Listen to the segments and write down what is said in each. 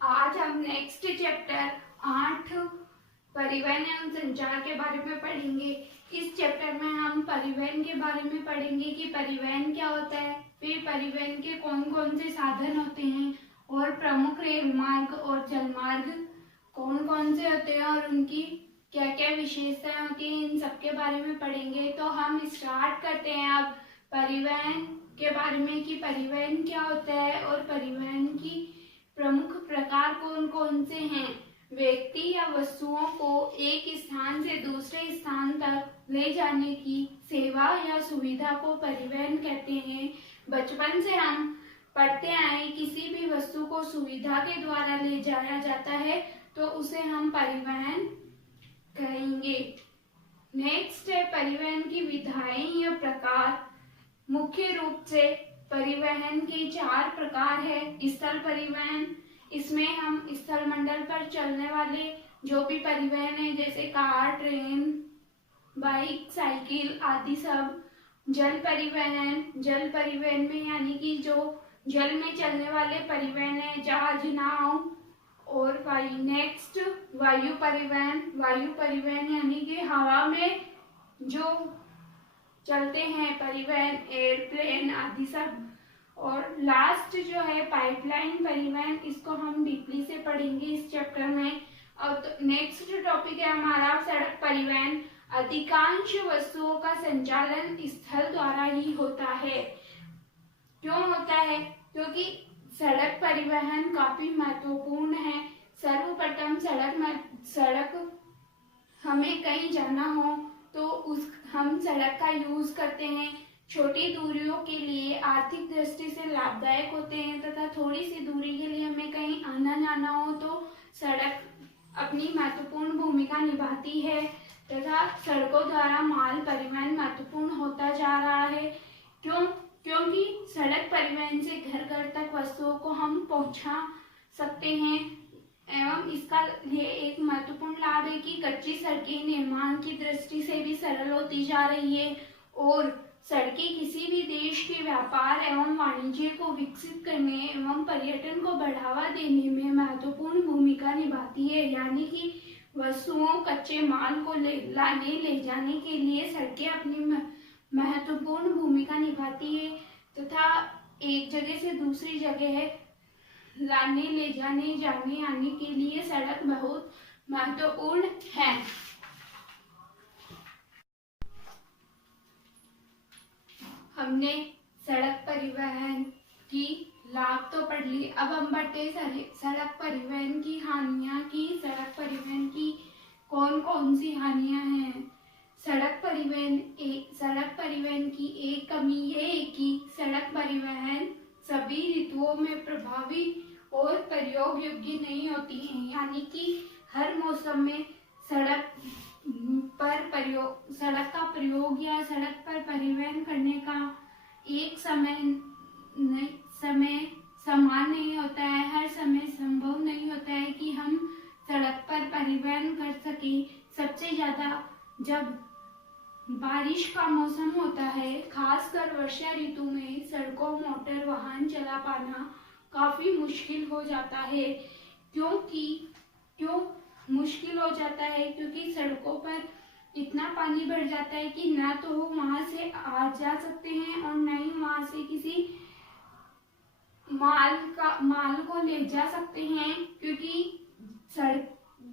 आज हम next chapter 8 परिवहन एवं संचार के बारे में पढ़ेंगे। इस चैप्टर में हम परिवहन के बारे में पढ़ेंगे कि परिवहन क्या होता है, फिर परिवहन के कौन कौन से साधन होते हैं और प्रमुख रेल मार्ग और जल मार्ग कौन कौन से होते हैं और उनकी क्या क्या विशेषताएं होती हैं, इन सब के बारे में पढ़ेंगे। तो हम स्टार्ट करते हैं अब परिवहन के बारे में कि परिवहन क्या होता है और परिवहन की प्रमुख प्रकार कौन कौन से हैं। व्यक्ति या वस्तुओं को एक स्थान से दूसरे स्थान तक ले जाने की सेवा या सुविधा को परिवहन कहते हैं। बचपन से हम पढ़ते आए किसी भी वस्तु को सुविधा के द्वारा ले जाया जाता है तो उसे हम परिवहन कहेंगे। नेक्स्ट है परिवहन की विधाएं या प्रकार। मुख्य रूप से परिवहन के 4 प्रकार है। स्थल परिवहन, इसमें हम स्थल मंडल पर चलने वाले जो भी परिवहन है जैसे कार, ट्रेन, बाइक, साइकिल आदि सब। जल परिवहन, जल परिवहन में यानी कि जो जल में चलने वाले परिवहन है, जहाज, नाव और वायु। नेक्स्ट वायु परिवहन, वायु परिवहन यानी कि हवा में जो चलते हैं परिवहन, एयरप्लेन आदि सब। और लास्ट जो है पाइपलाइन परिवहन, इसको हम डीपली से पढ़ेंगे इस चैप्टर में। और तो नेक्स्ट टॉपिक है हमारा सड़क परिवहन। अधिकांश वस्तुओं का संचालन स्थल द्वारा ही होता है। क्यों होता है? क्योंकि सड़क परिवहन काफी महत्वपूर्ण है। सर्वप्रथम सड़क हमें कहीं जाना हो तो हम सड़क का यूज करते हैं। छोटी दूरियों के लिए आर्थिक दृष्टि से लाभदायक होते हैं तथा थोड़ी सी दूरी के लिए हमें कहीं आना जाना हो तो सड़क अपनी महत्वपूर्ण भूमिका निभाती है तथा सड़कों द्वारा माल परिवहन महत्वपूर्ण होता जा रहा है। क्योंकि सड़क परिवहन से घर घर तक वस्तुओं को हम पहुंचा सकते हैं एवं इसका ये एक महत्वपूर्ण लाभ है कि कच्ची सड़कें निर्माण की दृष्टि से भी सरल होती जा रही है और सड़कें किसी भी देश के व्यापार एवं वाणिज्य को विकसित करने एवं पर्यटन को बढ़ावा देने में महत्वपूर्ण भूमिका निभाती है। यानी कि वस्तुओं, कच्चे माल को ले जाने के लिए सड़कें अपनी महत्वपूर्ण भूमिका निभाती है तथा एक जगह से दूसरी जगह लाने, ले जाने, जाने आने के लिए सड़क बहुत महत्वपूर्ण है। हमने सड़क परिवहन की लाभ तो पढ़ ली, अब हम बढ़ते सड़क परिवहन की हानियां की। सड़क परिवहन की कौन कौन सी हानियां हैं? सड़क परिवहन की एक कमी ये है कि सड़क परिवहन सभी ऋतुओं में प्रभावी और प्रयोग योग्य नहीं होती है। यानी कि हर मौसम में सड़क का प्रयोग या सड़क पर परिवहन करने का एक समय समान नहीं होता है। हर समय संभव नहीं होता है कि हम सड़क पर परिवहन कर सकें। सबसे ज्यादा जब बारिश का मौसम होता है, खासकर वर्षा ऋतु में सड़कों मोटर वाहन चला पाना काफी मुश्किल हो जाता है। क्यों मुश्किल हो जाता है? क्योंकि सड़कों पर इतना पानी भर जाता है कि ना तो वो वहां से आ जा सकते हैं और न ही वहां से किसी माल को ले जा सकते हैं। क्योंकि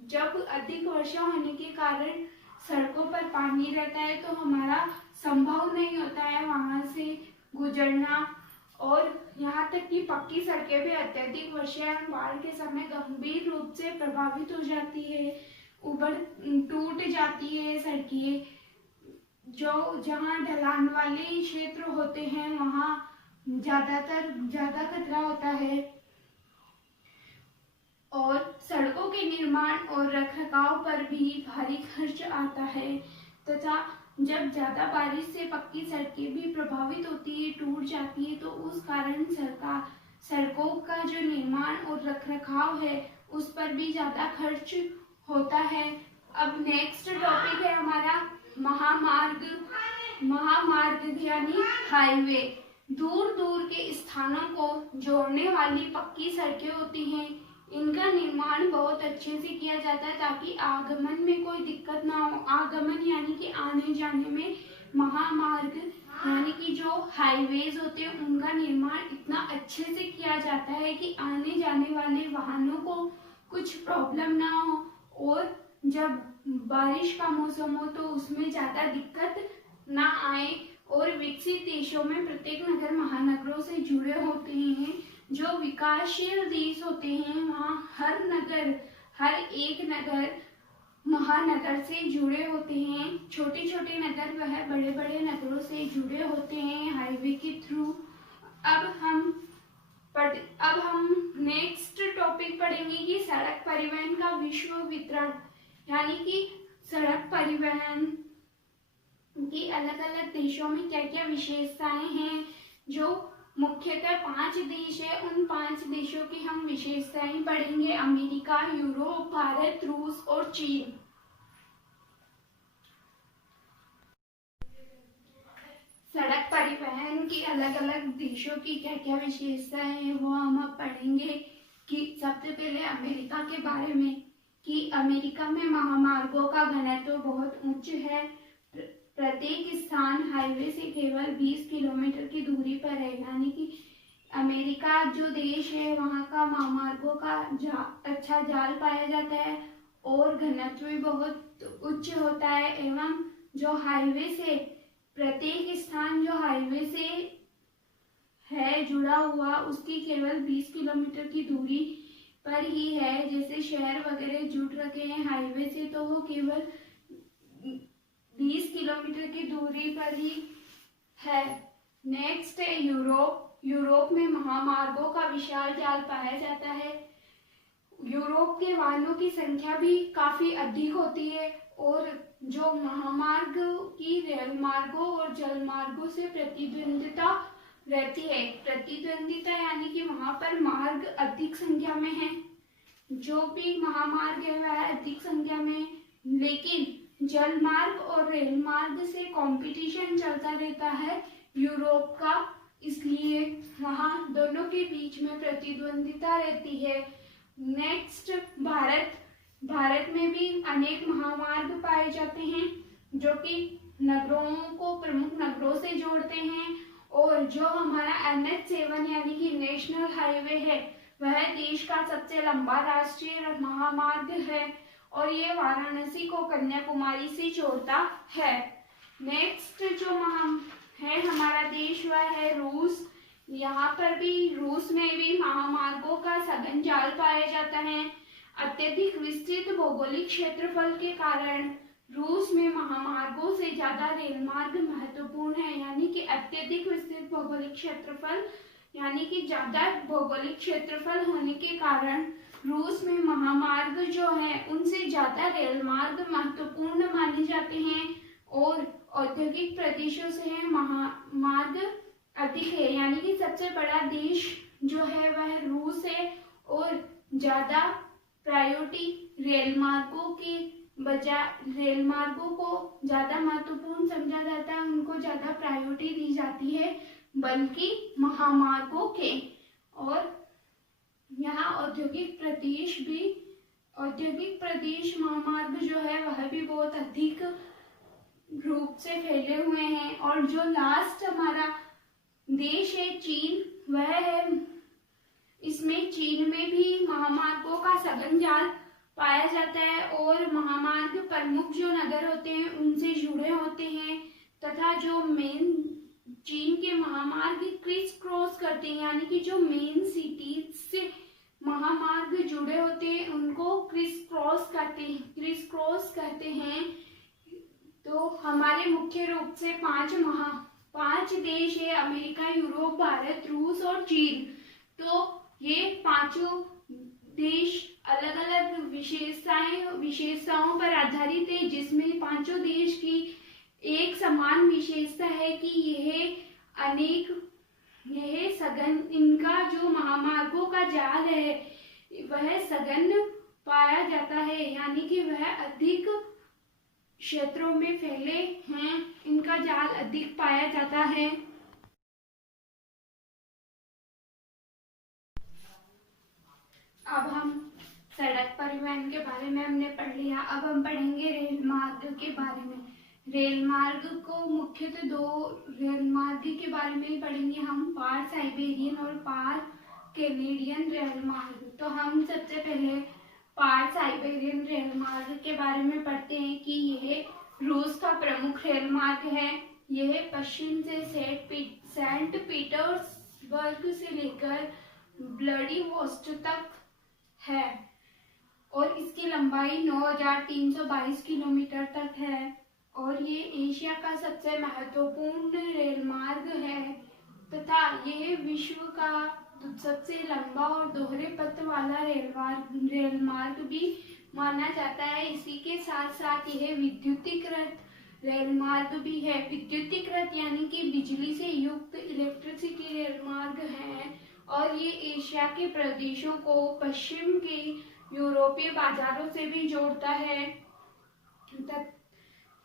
जब अधिक वर्षा होने के कारण सड़कों पर पानी रहता है तो हमारा संभव नहीं होता है वहां से गुजरना। और यहाँ तक कि पक्की सड़कें भी अत्यधिक वर्षा या बाढ़ के समय गंभीर रूप से प्रभावित हो जाती है, टूट जाती है सड़कें। जहाँ ढलान वाले क्षेत्र होते हैं वहाँ ज्यादा खतरा होता है। और सड़कों के निर्माण और रखरखाव पर भी भारी खर्च आता है तथा जब ज्यादा बारिश से पक्की सड़कें भी प्रभावित होती है, टूट जाती है तो उस कारण सड़कों का जो निर्माण और रखरखाव है उस पर भी ज्यादा खर्च होता है। अब नेक्स्ट टॉपिक है हमारा महामार्ग यानी हाईवे। दूर दूर के स्थानों को जोड़ने वाली पक्की सड़कें होती हैं। इनका निर्माण बहुत अच्छे से किया जाता है ताकि आगमन में कोई दिक्कत ना हो। आगमन यानी कि आने जाने में, महामार्ग यानी कि जो हाईवेज होते हैं उनका निर्माण इतना अच्छे से किया जाता है कि आने जाने वाले वाहनों को कुछ प्रॉब्लम ना हो, और जब बारिश का मौसम हो तो उसमें ज्यादा दिक्कत ना आए। और विकसित देशों में प्रत्येक नगर महानगरों से जुड़े होते हैं। जो विकासशील देश होते हैं वहाँ हर एक नगर महानगर से जुड़े होते हैं। छोटे छोटे नगर वह बड़े बड़े नगरों से जुड़े होते हैं हाईवे के थ्रू। अब हम नेक्स्ट टॉपिक पढ़ेंगे कि सड़क परिवहन का विश्व वितरण, यानी कि सड़क परिवहन की अलग अलग देशों में क्या क्या विशेषताएं हैं। जो मुख्यतः 5 देश है, उन 5 देशों की हम विशेषताएं पढ़ेंगे। अमेरिका, यूरोप, भारत, रूस और चीन। सड़क परिवहन की अलग अलग देशों की क्या क्या विशेषताएं हैं वो हम अब पढ़ेंगे। कि सबसे पहले अमेरिका के बारे में, कि अमेरिका में महामार्गों का घनत्व बहुत उच्च है। प्रत्येक स्थान हाईवे से केवल 20 किलोमीटर की दूरी पर है, यानी कि अमेरिका जो देश है वहाँ का महामार्गों का अच्छा जाल पाया जाता है और घनत्व भी बहुत उच्च होता है। एवं जो हाईवे से, प्रत्येक स्थान जो हाईवे से है जुड़ा हुआ उसकी केवल 20 किलोमीटर की दूरी पर ही है। जैसे शहर वगैरह जुड़ रखे हैं हाईवे से तो वो केवल 20 किलोमीटर की दूरी पर ही है। नेक्स्ट है यूरोप। यूरोप में महामार्गों का विशाल जाल पाया जाता है। यूरोप के वाहनों की संख्या भी काफी अधिक होती है और जो महामार्ग की रेल मार्गों और जल मार्गों से प्रतिद्वंदिता रहती है। प्रतिद्वंदिता यानी कि वहां पर मार्ग अधिक संख्या में है, जो भी महामार्ग है वह अधिक संख्या में, लेकिन जल मार्ग और रेल मार्ग से कंपटीशन चलता रहता है यूरोप का, इसलिए वहां दोनों के बीच में प्रतिद्वंदिता रहती है। नेक्स्ट भारत। भारत में भी अनेक महामार्ग पाए जाते हैं जो कि नगरों को प्रमुख नगरों से जोड़ते हैं। और जो हमारा NH7 यानी कि नेशनल हाईवे है वह देश का सबसे लंबा राष्ट्रीय महामार्ग है और ये वाराणसी को कन्याकुमारी से जोड़ता है। नेक्स्ट जो है हमारा देश वह है रूस। यहाँ पर भी रूस में भी महामार्गों का सघन जाल पाया जाता है। अत्यधिक विस्तृत भौगोलिक क्षेत्रफल के कारण रूस में महामार्गों से ज्यादा रेल मार्ग महत्वपूर्ण है, यानी कि अत्यधिक विस्तृत भौगोलिक क्षेत्रफल यानी कि ज्यादा भौगोलिक क्षेत्रफल होने के कारण रूस में महामार्ग जो है उनसे ज्यादा रेल मार्ग महत्वपूर्ण माने जाते हैं और औद्योगिक प्रदेशों से महामार्ग अधिक है, यानी कि सबसे बड़ा देश जो है वह रूस है और ज्यादा प्रायोरिटी रेल मार्गों के बजाय, रेल मार्गों को ज्यादा महत्वपूर्ण समझा जाता है, उनको ज्यादा प्रायोरिटी दी जाती है बल्कि महामार्गों के। और यहाँ औद्योगिक प्रदेश महामार्ग जो है वह भी बहुत अधिक रूप से फैले हुए हैं। और जो लास्ट हमारा देश है चीन, वह है, इसमें चीन में भी महामार्गों का सघन जाल पाया जाता है और महामार्ग प्रमुख जो नगर होते हैं उनसे जुड़े होते हैं तथा जो मेन चीन के महामार्ग क्रिस क्रॉस करते हैं, यानी कि जो मेन सिटीज से महामार्ग जुड़े होते हैं उनको क्रिस क्रॉस कहते हैं। तो हमारे मुख्य रूप से 5 देश है, अमेरिका, यूरोप, भारत, रूस और चीन। तो ये पांचों देश अलग अलग विशेषताओं पर आधारित है, जिसमें पांचों देश की एक समान विशेषता है कि यह सघन, इनका जो महामार्गों का जाल है वह सघन पाया जाता है, यानी कि वह अधिक क्षेत्रों में फैले हैं, इनका जाल अधिक पाया जाता है। अब हम सड़क परिवहन के बारे में हमने पढ़ लिया। अब हम पढ़ेंगे रेल मार्ग के बारे में। रेल मार्ग को मुख्यतः दो रेल मार्ग के बारे में ही पढ़ेंगे हम, पार साइबेरियन और पार कैनेडियन रेल मार्ग। तो हम सबसे पहले पार साइबेरियन रेल मार्ग के बारे में पढ़ते हैं कि यह रूस का प्रमुख रेल मार्ग है। यह पश्चिम से सेंट पीटर्सबर्ग से लेकर व्लादिवोस्टोक तक है और इसकी लंबाई 9,322 किलोमीटर तक है और ये एशिया का सबसे महत्वपूर्ण रेल मार्ग है तथा यह विश्व का सबसे लंबा और दोहरे पथ वाला रेल मार्ग भी माना जाता है। इसी के साथ साथ यह विद्युतीकृत रेल मार्ग भी है। विद्युतीकृत यानी कि बिजली से युक्त इलेक्ट्रिसिटी रेल मार्ग है और ये एशिया के प्रदेशों को पश्चिम के यूरोपीय बाजारों से भी जोड़ता है,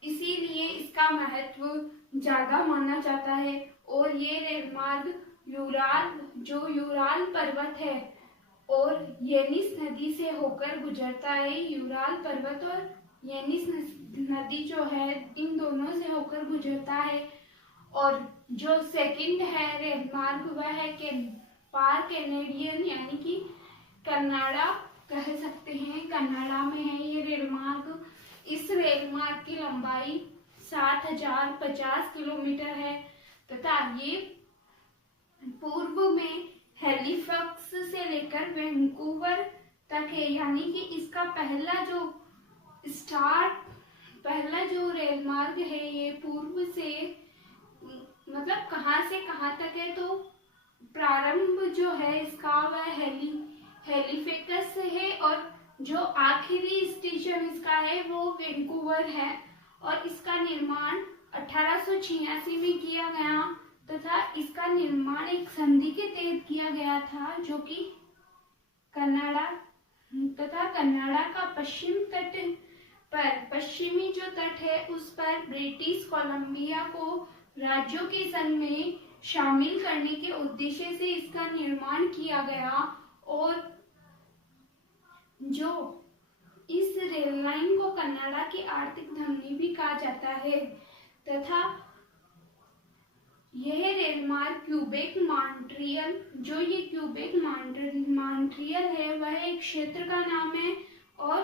इसीलिए इसका महत्व ज्यादा माना जाता है। और ये रेल मार्ग यूराल पर्वत है और येनिस नदी से होकर गुजरता है। यूराल पर्वत और येनिस नदी जो है इन दोनों से होकर गुजरता है। और जो सेकंड है रेल मार्ग वह है पार कैनेडियन यानी कि कनाडा कह सकते हैं, कनाडा में है ये रेल मार्ग। इस रेल मार्ग की लंबाई 7,050 किलोमीटर है तथा ये पूर्व में हैलिफैक्स से लेकर वैंकूवर तक है, यानी कि इसका पहला जो रेल मार्ग है ये पूर्व से मतलब कहाँ से कहाँ तक है, तो प्रारंभ जो है इसका वह हैलिफैक्स से है और जो आखिरी स्टेशन इसका है वो वैंकूवर है और इसका निर्माण 1886 में किया गया तथा इसका निर्माण एक संधि के तहत किया गया था जो कि कनाडा का पश्चिमी जो तट है उस पर ब्रिटिश कोलंबिया को राज्यों के संघ में शामिल करने के उद्देश्य से इसका निर्माण किया गया। और जो इस रेल लाइन को कनाडा की आर्थिक धमनी भी कहा जाता है तथा यह रेल मार्ग क्यूबेक मॉन्ट्रियल है वह एक क्षेत्र का नाम है और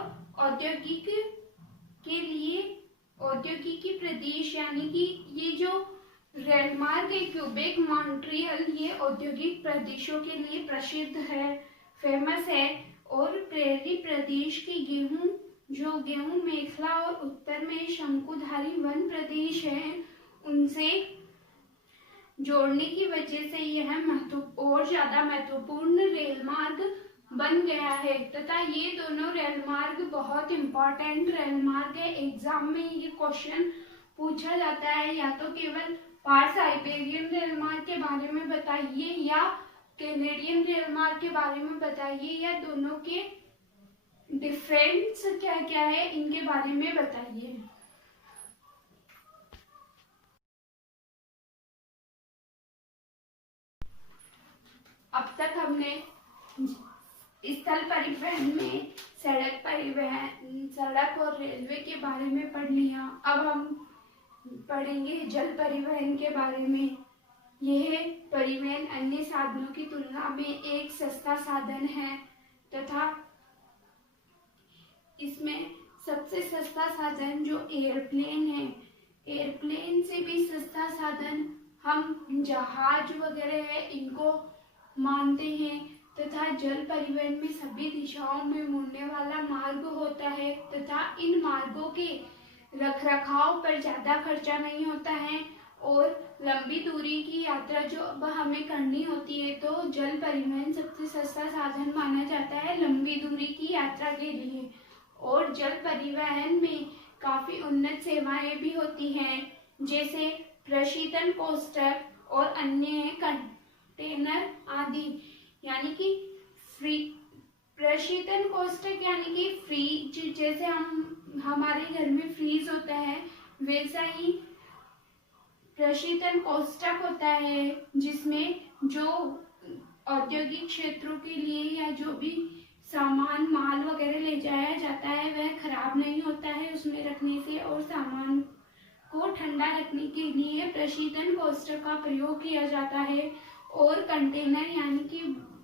औद्योगिकी प्रदेश यानी कि ये जो रेल मार्ग है क्यूबेक मॉन्ट्रियल ये औद्योगिक प्रदेशों के लिए प्रसिद्ध है, फेमस है। और प्रेरी प्रदेश की गेहूं मेखला और उत्तर में शंकुधारी वन प्रदेश है उनसे जोड़ने की वजह से यह और ज्यादा महत्वपूर्ण रेल मार्ग बन गया है तथा ये दोनों रेल मार्ग बहुत इंपॉर्टेंट रेल मार्ग है। एग्जाम में ये क्वेश्चन पूछा जाता है, या तो केवल पार साइबेरियन रेल मार्ग के बारे में बताइए या कैनेडियन रेल मार्ग के बारे में बताइए या दोनों के डिफरेंस क्या क्या है इनके बारे में बताइए। अब तक हमने स्थल परिवहन में सड़क और रेलवे के बारे में पढ़ लिया। अब हम पढ़ेंगे जल परिवहन के बारे में। यह परिवहन अन्य साधनों की तुलना में एक सस्ता साधन है तथा इसमें सबसे सस्ता साधन जो एयरप्लेन है, एयरप्लेन से भी सस्ता साधन हम जहाज वगैरह है इनको मानते हैं तथा जल परिवहन में सभी दिशाओं में मुड़ने वाला मार्ग होता है तथा इन मार्गों के रखरखाव पर ज्यादा खर्चा नहीं होता है और लंबी दूरी की यात्रा जो अब हमें करनी होती है तो जल परिवहन सबसे सस्ता साधन माना जाता है लंबी दूरी की यात्रा के लिए। और जल परिवहन में काफी उन्नत सेवाएं भी होती हैं जैसे प्रशीतन कोष्ठक और अन्य कंटेनर आदि, यानी कि प्रशीतन कोष्ठक यानी कि फ्रीज, जैसे हमारे घर में फ्रीज होता है वैसा ही प्रशीतन कोष्ठक होता है जिसमें जो औद्योगिक क्षेत्रों के लिए या जो भी सामान माल वगैरह ले जाया जाता है वह खराब नहीं होता है उसमें रखने से, और सामान को ठंडा रखने के लिए प्रशीतन कोष्ठक का प्रयोग किया जाता है। और कंटेनर यानी कि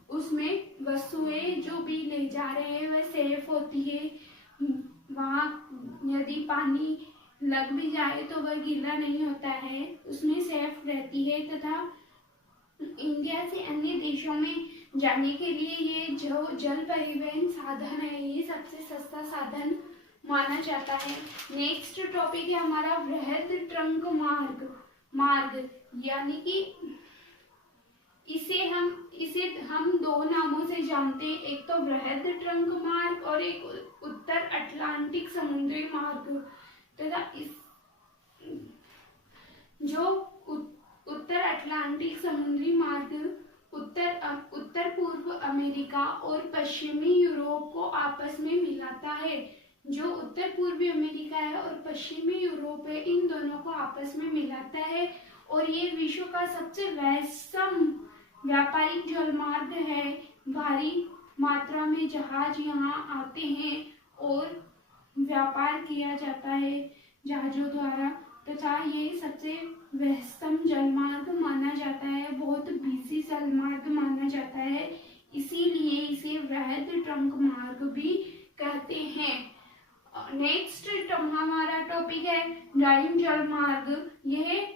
उसमें वस्तुएं जो भी ले जा रहे हैं वह सेफ होती है, वहाँ यदि पानी लग भी जाए तो वह गीला नहीं होता है, उसमें सेफ रहती है। तथा इंडिया से अन्य देशों में जाने के लिए ये जो जल परिवहन साधन है ये सबसे सस्ता साधन माना जाता है। नेक्स्ट टॉपिक है हमारा वृहद ट्रंक मार्ग यानी कि इसे हम दो नामों से जानते हैं, एक तो वृहद ट्रंक मार्ग और एक उत्तर अटलांटिक समुद्री मार्ग। तथा इस जो उत्तर अटलांटिक समुद्री मार्ग उत्तर पूर्व अमेरिका और पश्चिमी यूरोप को आपस में मिलाता है। जो उत्तर पूर्वी अमेरिका है और पश्चिमी यूरोप है इन दोनों को आपस में मिलाता है, और ये विश्व का सबसे व्यस्तम व्यापारिक जलमार्ग है। भारी मात्रा में जहाज यहाँ आते हैं और व्यापार किया जाता है जहाजों द्वारा, तथा ये सबसे व्यस्तम जलमार्ग माना जाता है, बहुत बिजी जलमार्ग माना जाता है, इसीलिए इसे वृहद ट्रंक मार्ग भी कहते हैं। नेक्स्ट हमारा टॉपिक है राइन जलमार्ग। यह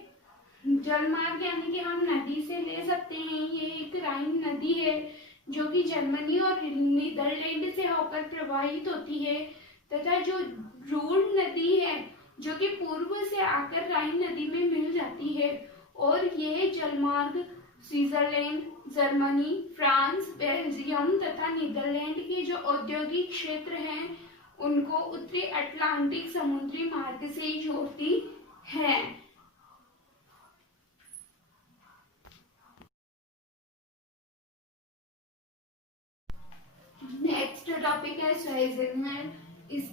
जलमार्ग यानी कि हम नदी से ले सकते हैं, ये एक राइन नदी है जो कि जर्मनी और नीदरलैंड से होकर प्रवाहित होती है, तथा जो रूर नदी है जो कि पूर्व से आकर राइन नदी में मिल जाती है, और यह जलमार्ग स्विट्जरलैंड, जर्मनी, फ्रांस, बेल्जियम तथा नीदरलैंड के जो औद्योगिक क्षेत्र हैं उनको उत्तरी अटलांटिक समुद्री मार्ग से जोड़ती है। नेक्स्ट टॉपिक है स्वेज़नेर इस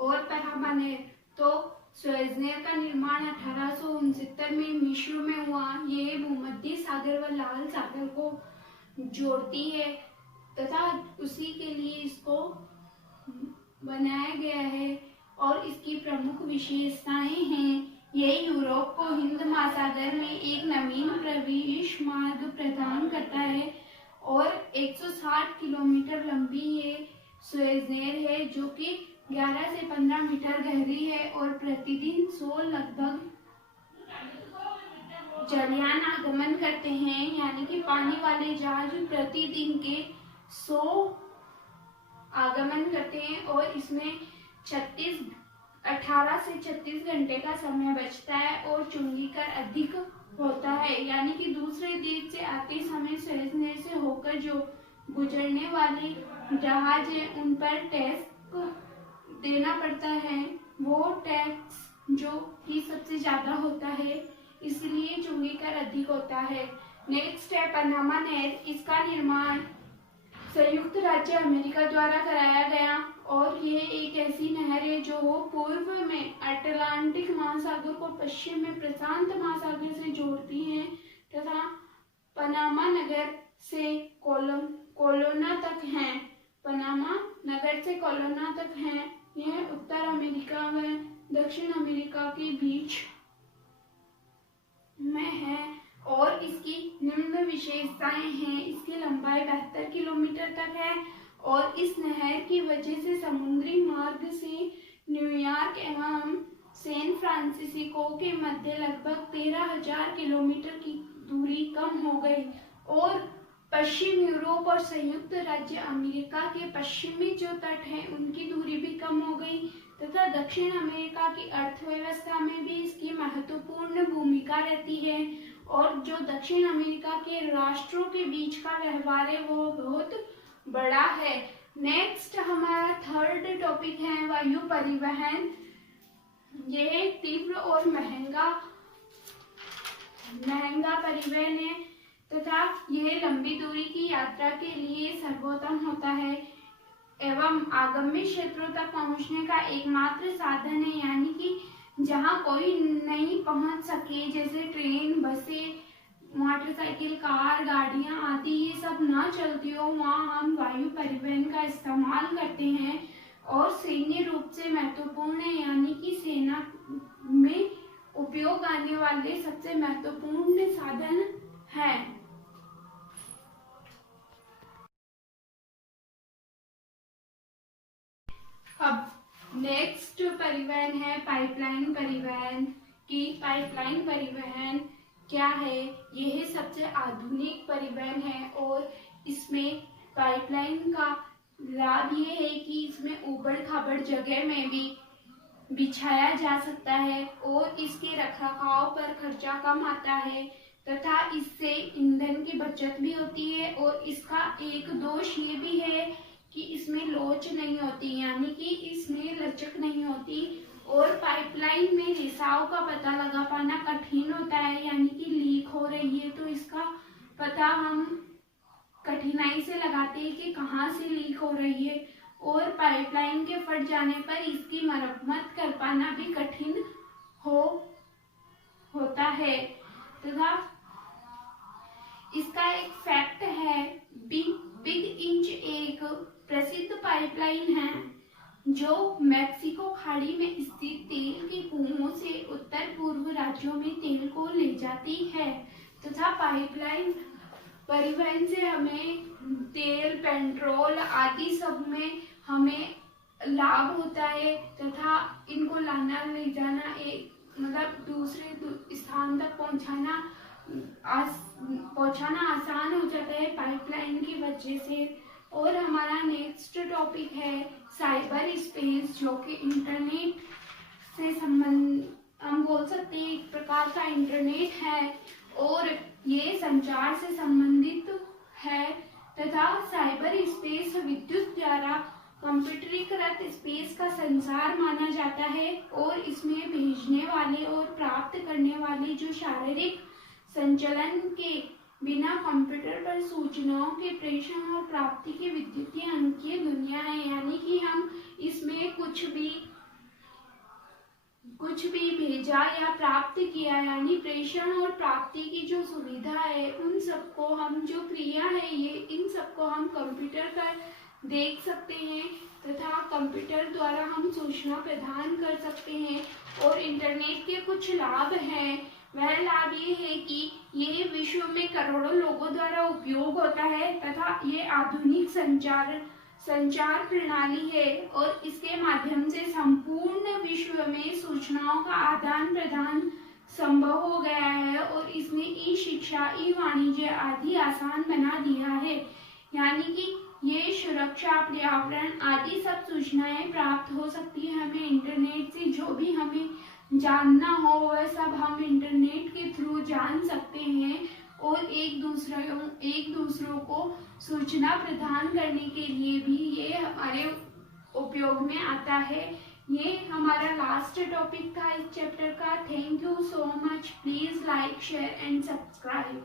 और पनामा नहर। तो स्वेज़नेर का निर्माण 1869 में मिस्र में हुआ। ये भूमध्य सागर व लाल सागर को जोड़ती है तथा उसी के लिए इसको बनाया गया है, और इसकी प्रमुख विशेषताएं हैं ये यूरोप को हिंद महासागर में एक नवीन प्रवेश मार्ग प्रदान करता है, और 160 किलोमीटर लंबी ये स्वेज़नेर है जो कि 11 से 15 मीटर गहरी है, और प्रतिदिन 100 लगभग जलयान आगमन करते हैं, यानी कि पानी वाले जहाज प्रतिदिन के 100 आगमन करते हैं, और इसमें 18 से 36 घंटे का समय बचता है, और चुंगी कर अधिक होता है, यानी कि दूसरे देश से आते समय स्वेज़नेर से होकर जो गुजरने वाले जहाज है उन पर टैक्स देना पड़ता है, वो टैक्स जो कि सबसे ज्यादा होता है, इसलिए चुंगी कर अधिक होता है। नेक्स्ट है पनामा नहर। इसका निर्माण संयुक्त राज्य अमेरिका द्वारा कराया गया, और यह एक ऐसी नहर है जो पूर्व में अटलांटिक महासागर को पश्चिम में प्रशांत महासागर से जोड़ती है, तथा पनामा नगर से कोलोना तक है। पनामा नगर से कोलोना तक है। यह उत्तर अमेरिका व दक्षिण अमेरिका के बीच में है, और इसकी निम्न विशेषताएं हैं। इसकी लंबाई 72 किलोमीटर तक है, और इस नहर की वजह से समुद्री मार्ग से न्यूयॉर्क एवं सैन फ्रांसिस्को के मध्य लगभग 13,000 किलोमीटर की दूरी कम हो गई, और पश्चिम यूरोप और संयुक्त राज्य अमेरिका के पश्चिमी जो तट हैं उनकी दूरी भी कम हो गई, तथा दक्षिण अमेरिका की अर्थव्यवस्था में भी इसकी महत्वपूर्ण भूमिका रहती है, और जो दक्षिण अमेरिका के राष्ट्रों के बीच का व्यवहार है वो बहुत बड़ा है। नेक्स्ट हमारा थर्ड टॉपिक है वायु परिवहन। यह तीव्र और महंगा परिवहन है, तथा यह लंबी दूरी की यात्रा के लिए सर्वोत्तम होता है एवं आगम्य क्षेत्रों तक पहुंचने का एकमात्र साधन है, यानी कि जहां कोई नहीं पहुंच सके, जैसे ट्रेन, बसें मोटरसाइकिल, कार, गाड़ियां आदि ये सब ना चलती हो, वहाँ हम वायु परिवहन का इस्तेमाल करते हैं और सैन्य रूप से महत्वपूर्ण है, यानी कि सेना में उपयोग आने वाले सबसे महत्वपूर्ण साधन है। अब नेक्स्ट परिवहन है पाइपलाइन परिवहन। की पाइपलाइन परिवहन क्या है? यह सबसे आधुनिक परिवहन है और इसमें पाइपलाइन का लाभ ये है कि इसमें ऊबड़ खाबड़ जगह में भी बिछाया जा सकता है और इसके रखरखाव पर खर्चा कम आता है तथा इससे ईंधन की बचत भी होती है। और इसका एक दोष ये भी है कि इसमें लोच नहीं होती, यानी कि इसमें लचक नहीं होती और पाइपलाइन में रिसाव का पता लगा पाना कठिन होता है, यानी कि लीक हो रही है तो इसका पता हम कठिनाई से लगाते हैं कि कहाँ से लीक हो रही है। और पाइपलाइन के फट जाने पर इसकी मरम्मत कर पाना भी कठिन होता है तथा इसका एक फैक्ट है, बिग इंच एक प्रसिद्ध पाइपलाइन है जो मैक्सिको खाड़ी में स्थित तेल के कुओं से उत्तर पूर्व राज्यों में तेल को ले जाती है तथा पाइपलाइन परिवहन से हमें तेल, पेट्रोल आदि सब में हमें लाभ होता है तथा इनको लाना ले जाना एक मतलब दूसरे स्थान तक पहुंचाना आसान हो जाता है पाइपलाइन की वजह से। और हमारा नेक्स्ट टॉपिक है साइबर स्पेस, जो कि इंटरनेट से हम बोल सकते हैं एक प्रकार का इंटरनेट है और ये संचार से संबंधित है तथा साइबर स्पेस विद्युत द्वारा कंप्यूटरीकृत स्पेस का संसार माना जाता है और इसमें भेजने वाले और प्राप्त करने वाले जो शारीरिक संचलन के बिना कंप्यूटर पर सूचनाओं के प्रेषण और प्राप्ति की विद्युतीय अंकीय दुनिया है, यानी कि हम इसमें कुछ भी भेजा या प्राप्त किया, यानी प्रेषण और प्राप्ति की जो सुविधा है उन सबको हम जो क्रिया है ये इन सबको हम कंप्यूटर पर देख सकते हैं तथा कंप्यूटर द्वारा हम सूचना प्रदान कर सकते हैं। और इंटरनेट के कुछ लाभ हैं। वह लाभ ये है कि ये विश्व में करोड़ों लोगों द्वारा उपयोग होता है तथा ये आधुनिक संचार प्रणाली है और इसके माध्यम से संपूर्ण विश्व में सूचनाओं का आदान प्रदान संभव हो गया है और इसने ई शिक्षा, ई वाणिज्य आदि आसान बना दिया है, यानी कि ये सुरक्षा, पर्यावरण आदि सब सूचनाएं प्राप्त हो सकती है हमें इंटरनेट से। जो भी हमें जानना हो वह सब हम इंटरनेट के थ्रू जान सकते हैं और एक दूसरों को सूचना प्रदान करने के लिए भी ये हमारे उपयोग में आता है। ये हमारा लास्ट टॉपिक था इस चैप्टर का। Thank you so much. Please like, share and subscribe.